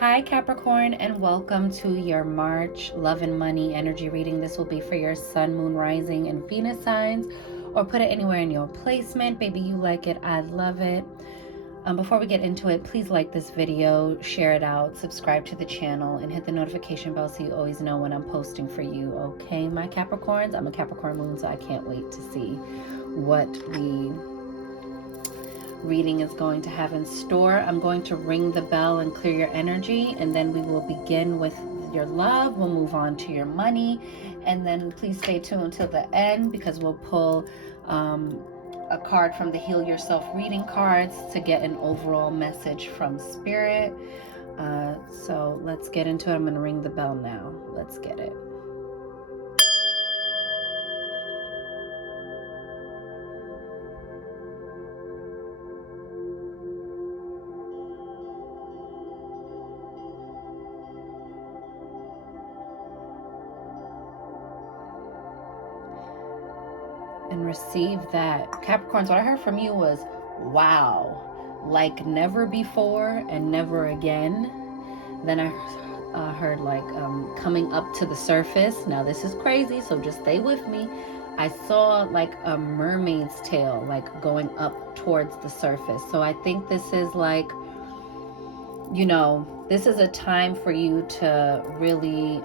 Hi Capricorn, and welcome to your March love and money energy reading. This will be for your sun, moon, rising, and Venus signs, or put it anywhere in your placement. Baby, you like it, I love it. Before we get into it, please like this video, share it out, subscribe to the channel, and hit the notification bell so you always know when I'm posting for you. Okay, my Capricorns? I'm a Capricorn moon, so I can't wait to see what the reading is going to have in store. I'm going to ring the bell and clear your energy, and then we will begin with your love. We'll move on to your money, and then please stay tuned until the end because we'll pull a card from the Heal Yourself reading cards to get an overall message from Spirit. So let's get into it. I'm going to ring the bell now. Let's get it. And receive that. Capricorns, what I heard from you was, wow, like never before and never again. Then I heard like coming up to the surface. Now this is crazy, so just stay with me. I saw like a mermaid's tail like going up towards the surface. So I think this is like, you know, this is a time for you to really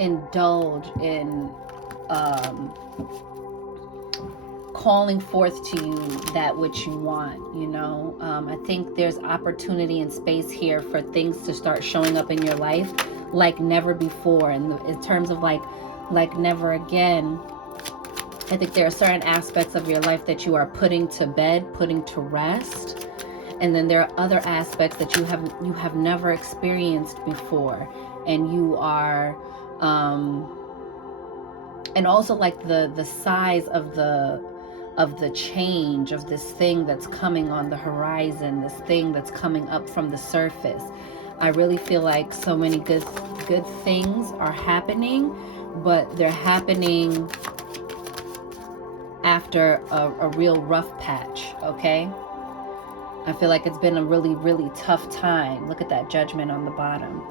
indulge in calling forth to you that which you want. I think there's opportunity and space here for things to start showing up in your life like never before. And in terms of like never again, I think there are certain aspects of your life that you are putting to bed, putting to rest, and then there are other aspects that you have never experienced before, and you are and also like the size of the change of this thing that's coming on the horizon, this thing that's coming up from the surface. I really feel like so many good things are happening, but they're happening after a real rough patch. Okay, I feel like it's been a really tough time. Look at that Judgment on the bottom.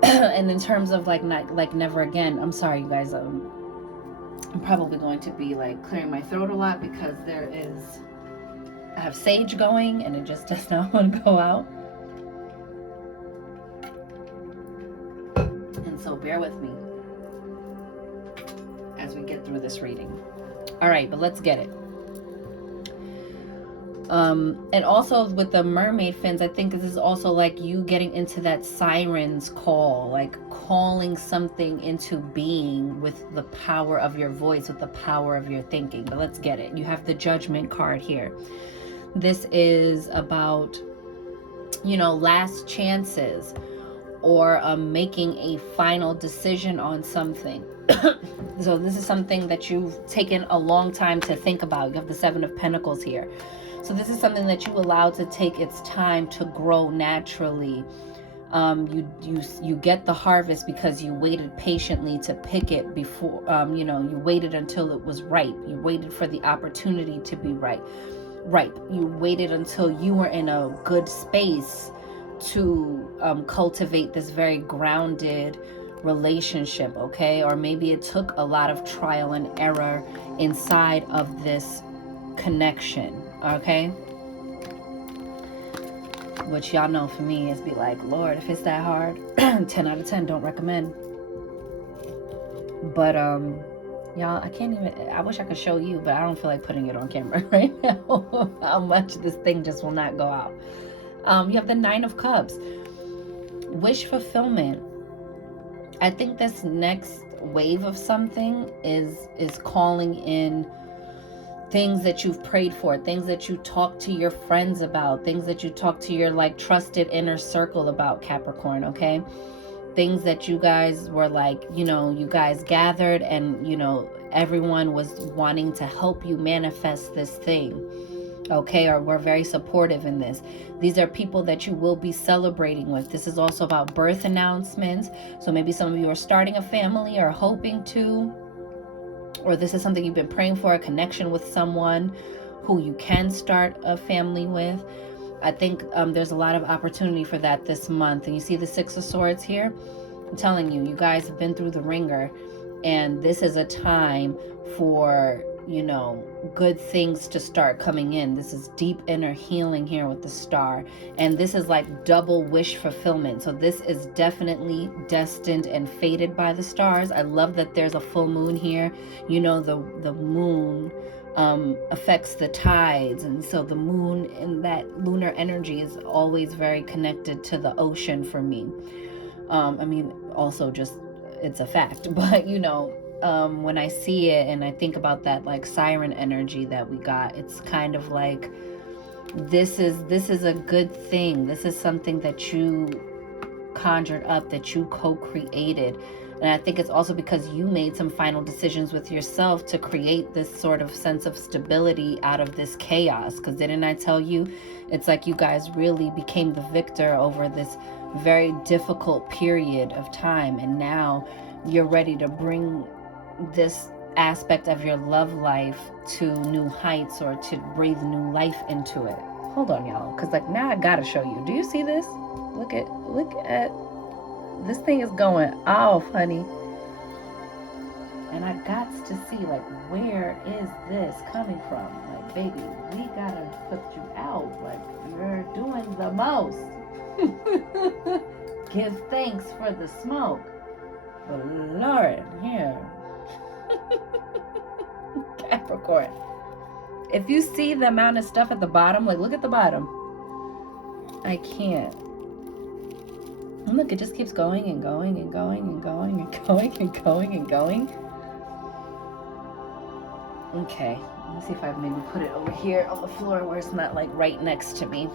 And in terms of like never again, I'm sorry you guys, I'm probably going to be like clearing my throat a lot because I have sage going and it just does not want to go out. And so bear with me as we get through this reading. All right, but let's get it. And also with the mermaid fins, I think this is also like you getting into that siren's call, like calling something into being with the power of your voice, with the power of your thinking. But let's get it. You have the Judgment card here. This is about, last chances or making a final decision on something. So this is something that you've taken a long time to think about. You have the Seven of Pentacles here. So this is something that you allow to take its time to grow naturally. You get the harvest because you waited patiently to pick it before, you waited until it was ripe. You waited for the opportunity to be ripe. You waited until you were in a good space to cultivate this very grounded relationship, okay? Or maybe it took a lot of trial and error inside of this connection, okay? Which y'all know for me is be like, Lord, if it's that hard, 10 out of 10, don't recommend. But y'all, I wish I could show you, but I don't feel like putting it on camera right now. How much this thing just will not go out. You have the Nine of Cups. Wish fulfillment. I think this next wave of something is calling in things that you've prayed for, things that you talk to your friends about, things that you talk to your like trusted inner circle about, Capricorn, okay? Things that you guys were like, you guys gathered and, everyone was wanting to help you manifest this thing, okay? Or we're very supportive in this. These are people that you will be celebrating with. This is also about birth announcements. So maybe some of you are starting a family or hoping to, or this is something you've been praying for, a connection with someone, who you can start a family with. I think there's a lot of opportunity for that this month. And you see the Six of Swords here? I'm telling you, you guys have been through the ringer, and this is a time for, you know, good things to start coming in. This is deep inner healing here with the Star, and this is like double wish fulfillment. So this is definitely destined and fated by the stars. I love that there's a full moon here. You know, the moon affects the tides, and so the moon and that lunar energy is always very connected to the ocean for me. I mean, also just, it's a fact, but you know, when I see it and I think about that like siren energy that we got, it's kind of like, this is a good thing. This is something that you conjured up, that you co-created. And I think it's also because you made some final decisions with yourself to create this sort of sense of stability out of this chaos. Because didn't I tell you, it's like you guys really became the victor over this very difficult period of time, and now you're ready to bring this aspect of your love life to new heights, or to breathe new life into it. Hold on, y'all, because like now I gotta show you. Do you see this? Look at this thing is going off, honey. And I got to see, like, where is this coming from? Like, baby, we gotta put you out. Like, you're doing the most. Give thanks for the smoke. But Lord, here. Capricorn. If you see the amount of stuff at the bottom, like, look at the bottom. I can't. And look, it just keeps going and going and going and going and going and going and going. Okay, let me see if I maybe put it over here on the floor where it's not like right next to me.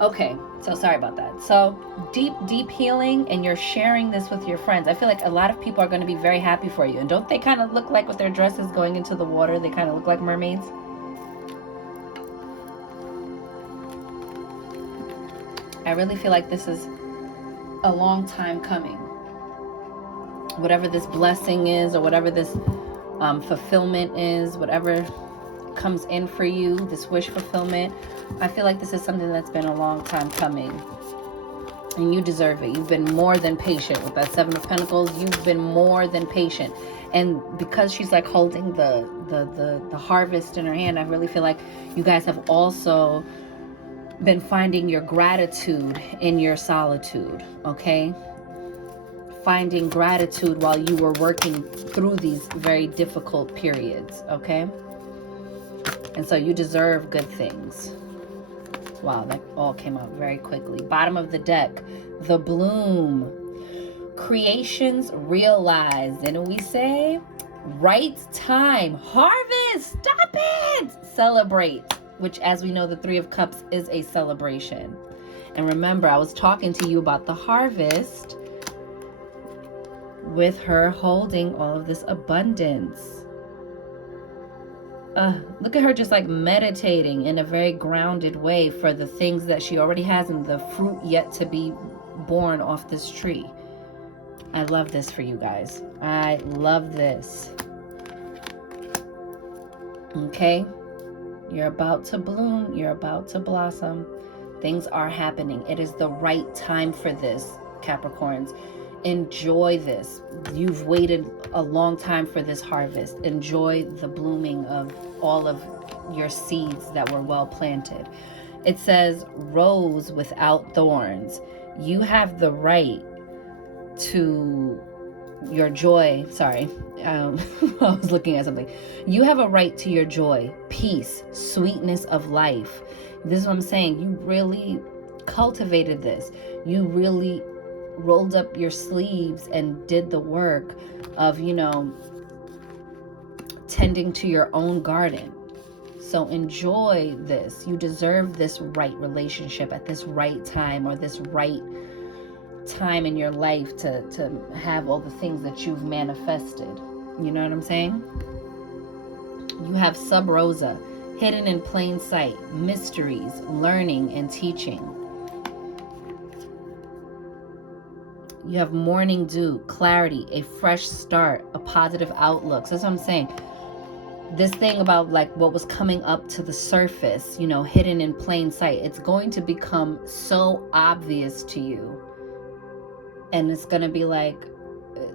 Okay, so sorry about that. So deep healing, and you're sharing this with your friends. I feel like a lot of people are going to be very happy for you. And don't they kind of look like, with their dresses going into the water, they kind of look like mermaids? I really feel like this is a long time coming. Whatever this blessing is, or whatever this fulfillment is, whatever comes in for you, this wish fulfillment, I feel like this is something that's been a long time coming, and you deserve it. You've been more than patient with that Seven of Pentacles. You've been more than patient, and because she's like holding the harvest in her hand, I really feel like you guys have also been finding your gratitude in your solitude. Okay, finding gratitude while you were working through these very difficult periods. Okay, and so you deserve good things. Wow, that all came out very quickly. Bottom of the deck, the bloom. Creations realized. And we say, right time. Harvest. Stop it. Celebrate. Which, as we know, the Three of Cups is a celebration. And remember, I was talking to you about the harvest with her holding all of this abundance. Look at her just like meditating in a very grounded way for the things that she already has and the fruit yet to be born off this tree. I love this for you guys. I love this. Okay? You're about to bloom. You're about to blossom. Things are happening. It is the right time for this, Capricorns. Enjoy this. You've waited a long time for this harvest. Enjoy the blooming of all of your seeds that were well planted. It says, rose without thorns. You have the right to your joy. Sorry, I was looking at something. You have a right to your joy, peace, sweetness of life. This is what I'm saying. You really cultivated this. You really rolled up your sleeves and did the work of, you know, tending to your own garden. So enjoy this. You deserve this right relationship at this right time, or this right time in your life to have all the things that you've manifested. You know what I'm saying? You have Sub Rosa, hidden in plain sight, mysteries, learning and teaching. You have morning dew, clarity, a fresh start, a positive outlook. So that's what I'm saying. this thing about like what was coming up to the surface, you know, hidden in plain sight, it's going to become so obvious to you. And it's going to be like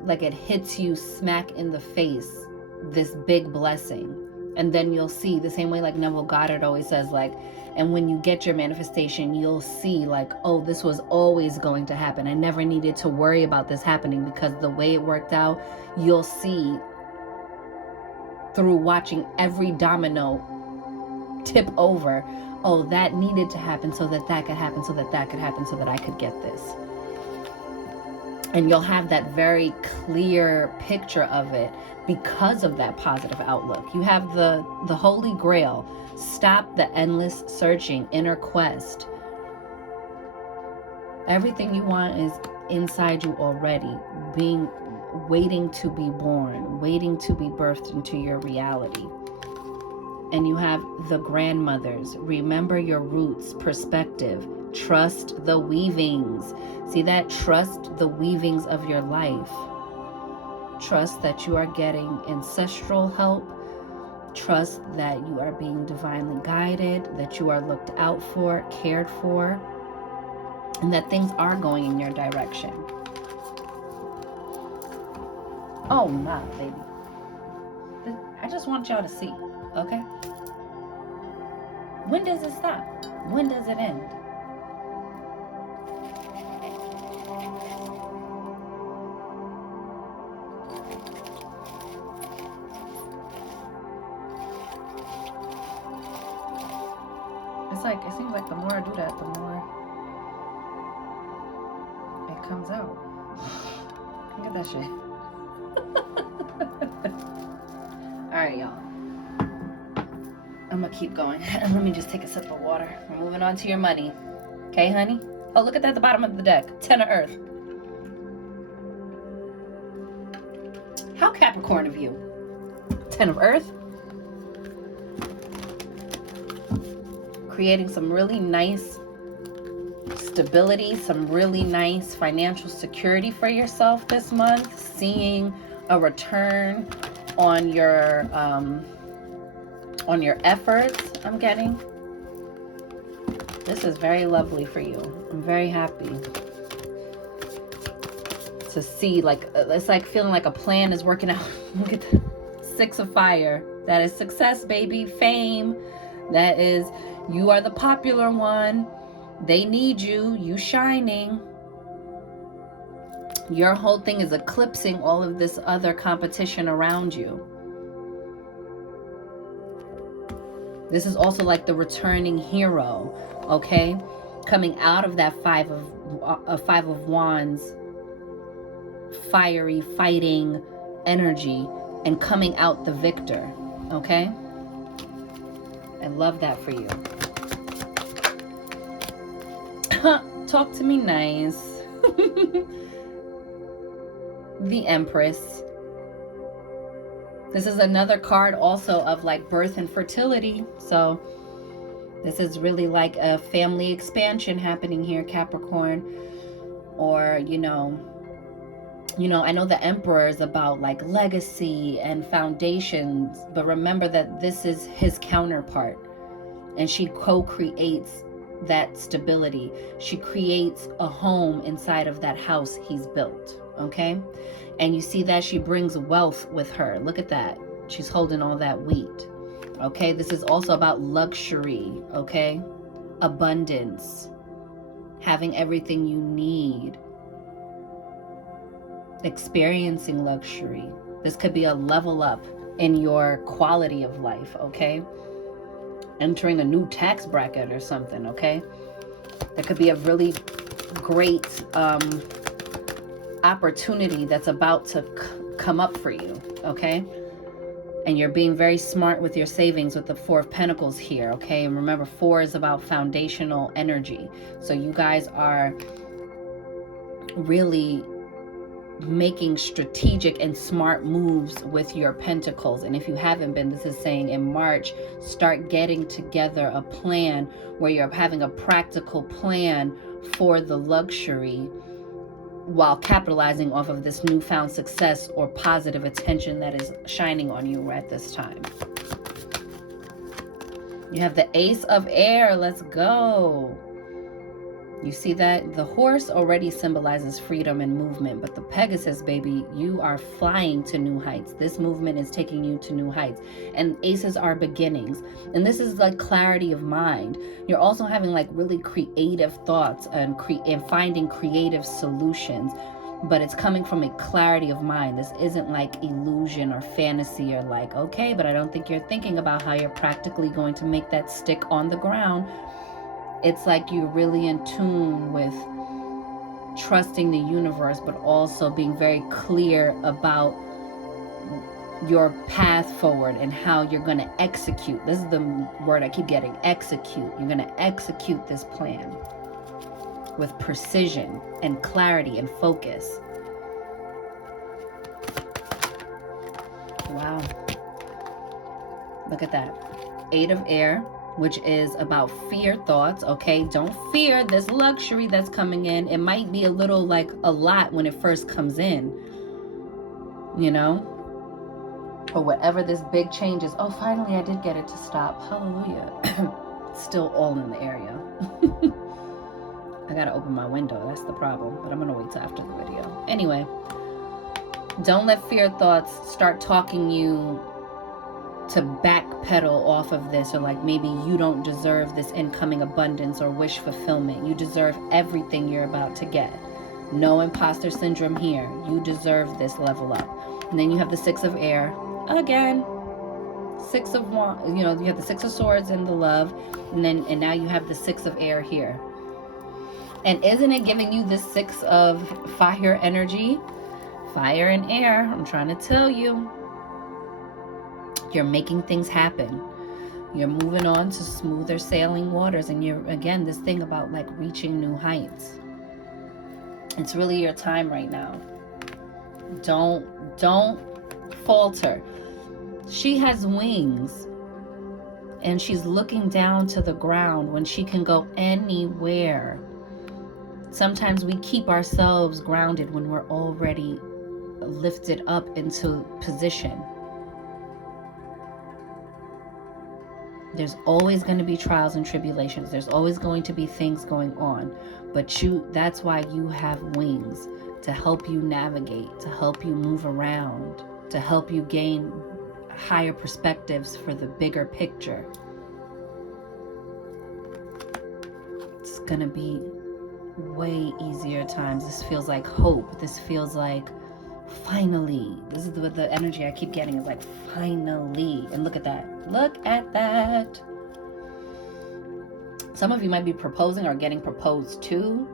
it hits you smack in the face, this big blessing. And then you'll see, the same way like Neville Goddard always says, like, and when you get your manifestation, you'll see like, oh, this was always going to happen. I never needed to worry about this happening, because the way it worked out, you'll see through watching every domino tip over, oh, that needed to happen so that that could happen, so that that could happen, so that I could get this. And you'll have that very clear picture of it because of that positive outlook. You have the Holy Grail. Stop the endless searching, inner quest. Everything you want is inside you already, waiting to be born, waiting to be birthed into your reality. And you have the grandmothers. Remember your roots, perspective. Trust the weavings. See that? Trust the weavings of your life. Trust that you are getting ancestral help. Trust that you are being divinely guided, that you are looked out for, cared for, and that things are going in your direction. Oh, nah, baby. I just want y'all to see, okay? When does it stop? When does it end? It's like, it seems like the more I do that, the more it comes out. Look at that shit. Alright, y'all. I'm gonna keep going. And let me just take a sip of water. We're moving on to your money. Okay, honey? Oh, look at that at the bottom of the deck. 10 of Earth. How Capricorn of you? 10 of Earth. Creating some really nice stability, some really nice financial security for yourself this month. Seeing a return on your efforts, I'm getting. This is very lovely for you. I'm very happy to see, like, it's like feeling like a plan is working out. Look at the 6 of Fire. That is success, baby. Fame. That is, you are the popular one. They need you. You shining. Your whole thing is eclipsing all of this other competition around you. This is also like the returning hero, okay? Coming out of that five of Wands, fiery, fighting energy, and coming out the victor, okay? I love that for you. Talk to me nice. The Empress. This is another card also of like birth and fertility. So this is really like a family expansion happening here, Capricorn. Or, you know, I know the Emperor is about like legacy and foundations, but remember that this is his counterpart, and she co-creates that stability. She creates a home inside of that house he's built, okay? And you see that she brings wealth with her. Look at that. She's holding all that wheat, okay? This is also about luxury, okay? Abundance, having everything you need, experiencing luxury. This could be a level up in your quality of life, okay? Entering a new tax bracket or something, okay? There could be a really great opportunity that's about to come up for you, okay? And you're being very smart with your savings with the 4 of Pentacles here, okay? And remember, 4 is about foundational energy. So you guys are really making strategic and smart moves with your pentacles. And if you haven't been, this is saying in March, start getting together a plan where you're having a practical plan for the luxury while capitalizing off of this newfound success or positive attention that is shining on you at this time. You have the Ace of Air. Let's go. You see that? The horse already symbolizes freedom and movement, but the Pegasus, baby, you are flying to new heights. This movement is taking you to new heights. And aces are beginnings. And this is like clarity of mind. You're also having like really creative thoughts and finding creative solutions, but it's coming from a clarity of mind. This isn't like illusion or fantasy or like, okay, but I don't think you're thinking about how you're practically going to make that stick on the ground. It's like you're really in tune with trusting the universe, but also being very clear about your path forward and how you're going to execute. This is the word I keep getting, execute. You're going to execute this plan with precision and clarity and focus. Wow. Look at that. Eight of Air, which is about fear thoughts, okay? Don't fear this luxury that's coming in. It might be a little like a lot when it first comes in, you know? Or whatever this big change is. Oh, finally I did get it to stop. Hallelujah. Still all in the area. I gotta open my window, that's the problem. But I'm gonna wait till after the video. Anyway, don't let fear thoughts start talking you to backpedal off of this, or like maybe you don't deserve this incoming abundance or wish fulfillment. You deserve everything you're about to get. No imposter syndrome here. You deserve this level up. And then you have the Six of Air again. Six of Wands, you know, you have the Six of Swords and the love, and now you have the Six of Air here. And isn't it giving you the Six of Fire energy? Fire and air, I'm trying to tell you. You're making things happen. You're moving on to smoother sailing waters. And you're, again, this thing about like reaching new heights. It's really your time right now. Don't falter. She has wings. And she's looking down to the ground when she can go anywhere. Sometimes we keep ourselves grounded when we're already lifted up into position. There's always going to be trials and tribulations. There's always going to be things going on. But that's why you have wings, to help you navigate, to help you move around, to help you gain higher perspectives for the bigger picture. It's going to be way easier times. This feels like hope. This feels like finally. This is the energy I keep getting, is like finally. And look at that. Look at that. Some of you might be proposing or getting proposed to.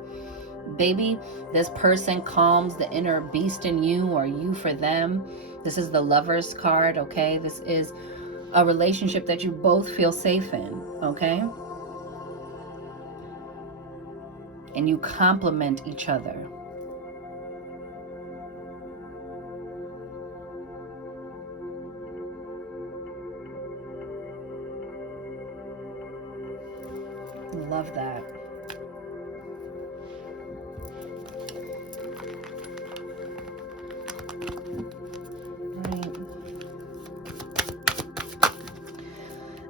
Baby, this person calms the inner beast in you, or you for them. This is the Lovers card, okay? This is a relationship that you both feel safe in, okay? And you complement each other. Love that. Right.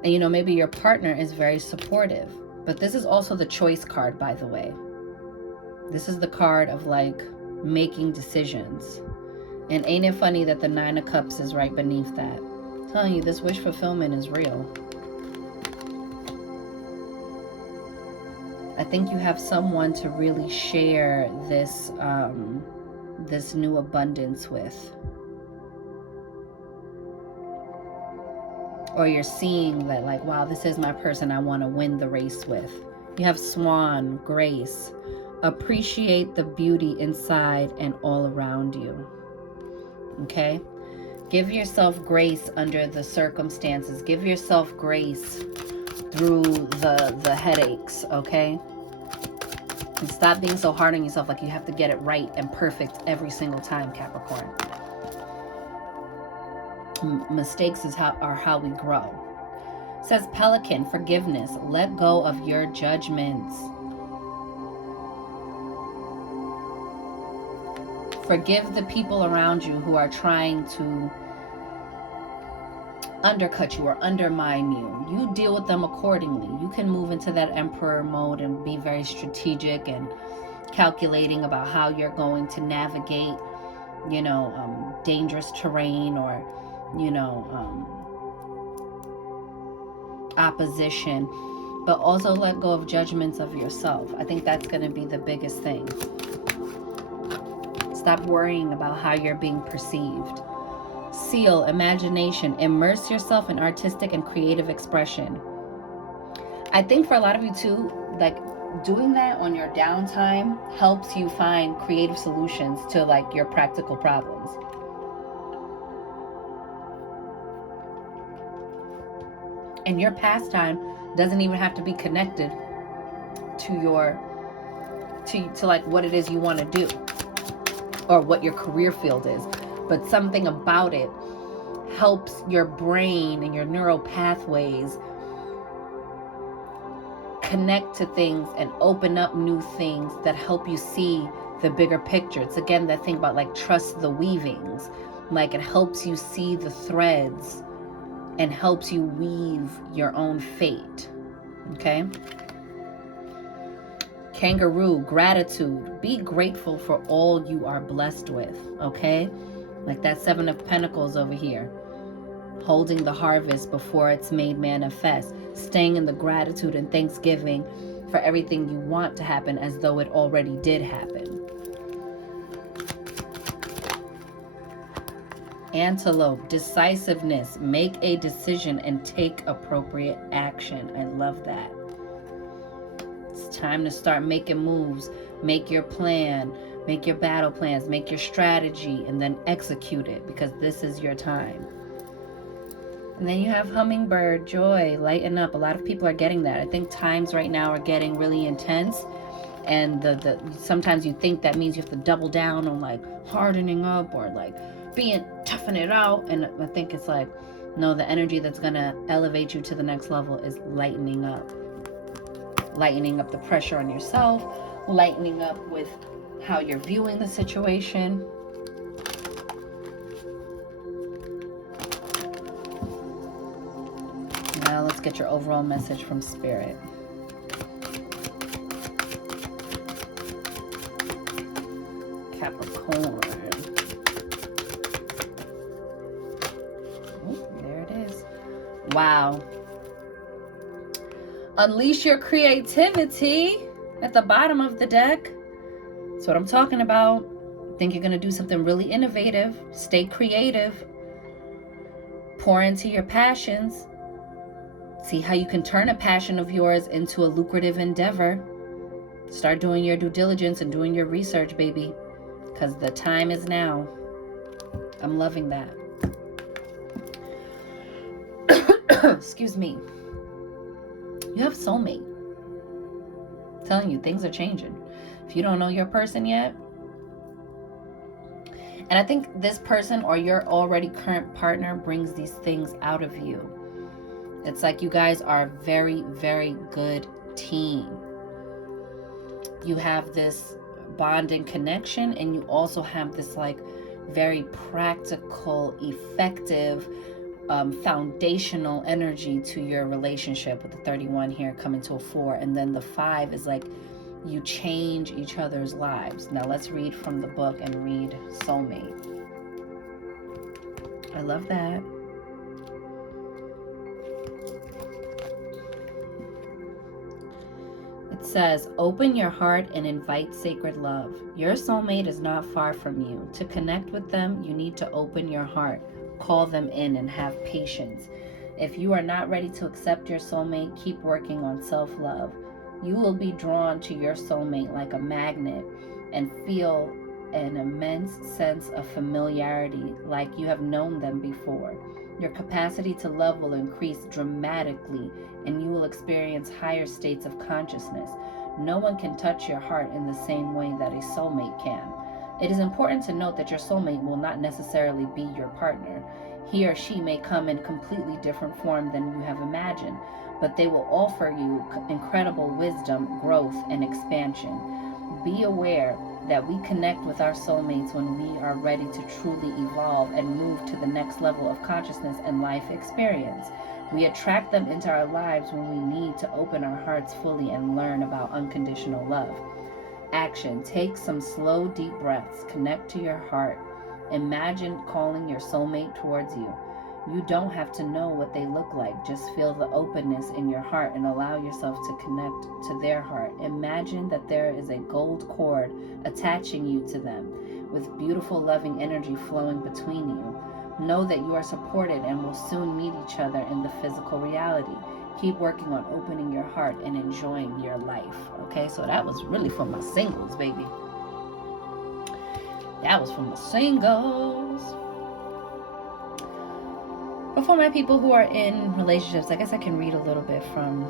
And you know, maybe your partner is very supportive, but this is also the Choice card, by the way. This is the card of like making decisions. And ain't it funny that the Nine of Cups is right beneath that? I'm telling you, this wish fulfillment is real. I think you have someone to really share this this new abundance with. Or you're seeing that like, wow, this is my person I want to win the race with. You have Swan, Grace. Appreciate the beauty inside and all around you. Okay? Give yourself grace under the circumstances. Give yourself grace through the headaches, okay? And stop being so hard on yourself like you have to get it right and perfect every single time, Capricorn. Mistakes are how we grow. It says Pelican, forgiveness. Let go of your judgments. Forgive the people around you who are trying to undercut you or undermine you, you deal with them accordingly. You can move into that emperor mode and be very strategic and calculating about how you're going to navigate, dangerous terrain or, opposition, but also let go of judgments of yourself. I think that's going to be the biggest thing. Stop worrying about how you're being perceived. Seal, imagination. Immerse yourself in artistic and creative expression. I think for a lot of you too, like doing that on your downtime helps you find creative solutions to like your practical problems. And your pastime doesn't even have to be connected to your to like what it is you want to do or what your career field is, but something about it helps your brain and your neural pathways connect to things and open up new things that help you see the bigger picture. It's again that thing about like trust the weavings. Like it helps you see the threads and helps you weave your own fate. Okay? Kangaroo, gratitude. Be grateful for all you are blessed with. Okay? Like that 7 of Pentacles over here. Holding the harvest before it's made manifest. Staying in the gratitude and thanksgiving for everything you want to happen as though it already did happen. Antelope, decisiveness. Make a decision and take appropriate action. I love that. It's time to start making moves. Make your plan. Make your battle plans. Make your strategy and then execute it because this is your time. And then you have hummingbird, joy, lighten up. A lot of people are getting that. I think times right now are getting really intense. And the sometimes you think that means you have to double down on like hardening up or like toughing it out. And I think it's like, no, the energy that's going to elevate you to the next level is lightening up. Lightening up the pressure on yourself. Lightening up with how you're viewing the situation. Now let's get your overall message from Spirit. Capricorn. Oh, there it is. Wow. Unleash your creativity at the bottom of the deck. That's what I'm talking about. Think you're going to do something really innovative. Stay creative. Pour into your passions. See how you can turn a passion of yours into a lucrative endeavor. Start doing your due diligence and doing your research, baby. Because the time is now. I'm loving that. Excuse me. You have soulmate. I'm telling you, things are changing. If you don't know your person yet. And I think this person or your already current partner brings these things out of you. It's like you guys are a very, very good team. You have this bonding connection and you also have this like very practical, effective, foundational energy to your relationship with the 31 here coming to a 4. And then the 5 is like you change each other's lives. Now let's read from the book and read soulmate. I love that. It says, open your heart and invite sacred love. Your soulmate is not far from you. To connect with them, you need to open your heart, call them in, and have patience. If you are not ready to accept your soulmate, keep working on self-love. You will be drawn to your soulmate like a magnet and feel an immense sense of familiarity, like you have known them before. Your capacity to love will increase dramatically, and you will experience higher states of consciousness. No one can touch your heart in the same way that a soulmate can. It is important to note that your soulmate will not necessarily be your partner. He or she may come in completely different form than you have imagined, but they will offer you incredible wisdom, growth, and expansion. Be aware that we connect with our soulmates when we are ready to truly evolve and move to the next level of consciousness and life experience. We attract them into our lives when we need to open our hearts fully and learn about unconditional love. Action. Take some slow, deep breaths. Connect to your heart. Imagine calling your soulmate towards you. You don't have to know what they look like. Just feel the openness in your heart and allow yourself to connect to their heart. Imagine that there is a gold cord attaching you to them with beautiful, loving energy flowing between you. Know that you are supported and will soon meet each other in the physical reality. Keep working on opening your heart and enjoying your life. Okay, so that was really for my singles, baby. That was for my singles. But for my people who are in relationships, I guess I can read a little bit from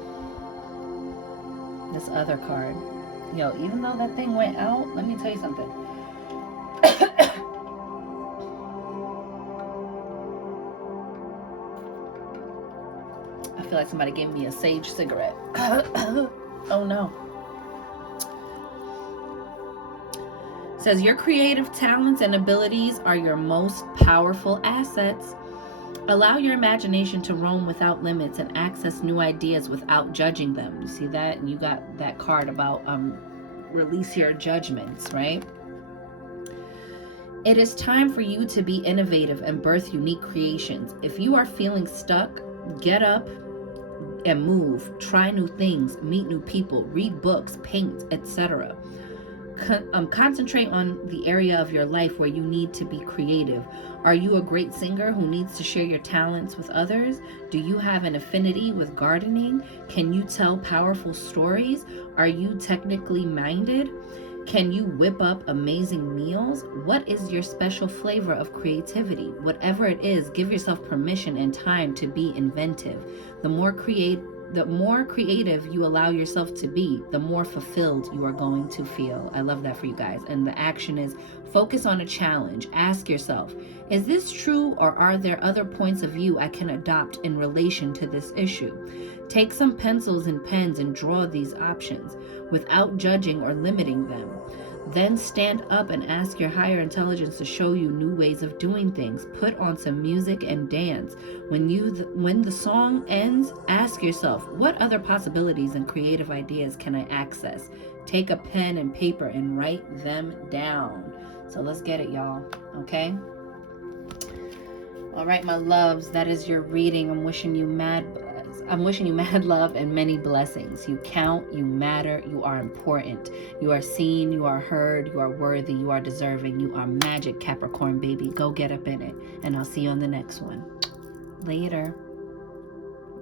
this other card. Yo, even though that thing went out, let me tell you something. I feel like somebody gave me a sage cigarette. Oh no. It says your creative talents and abilities are your most powerful assets. Allow your imagination to roam without limits and access new ideas without judging them. You see that? And you got that card about release your judgments, right? It is time for you to be innovative and birth unique creations. If you are feeling stuck, get up and move. Try new things, meet new people, read books, paint, etc. Concentrate on the area of your life where you need to be creative. Are you a great singer who needs to share your talents with others? Do you have an affinity with gardening? Can you tell powerful stories? Are you technically minded? Can you whip up amazing meals? What is your special flavor of creativity? Whatever it is, give yourself permission and time to be inventive. The more creative you allow yourself to be, the more fulfilled you are going to feel. I love that for you guys. And the action is focus on a challenge. Ask yourself, is this true, or are there other points of view I can adopt in relation to this issue? Take some pencils and pens and draw these options without judging or limiting them. Then stand up and ask your higher intelligence to show you new ways of doing things. Put on some music and dance. When the song ends, ask yourself, what other possibilities and creative ideas can I access? Take a pen and paper and write them down. So let's get it, y'all. Okay? All right, my loves, that is your reading. I'm wishing you mad love and many blessings. You count, you matter, you are important. You are seen, you are heard, you are worthy, you are deserving. You are magic, Capricorn baby. Go get up in it. And I'll see you on the next one. Later.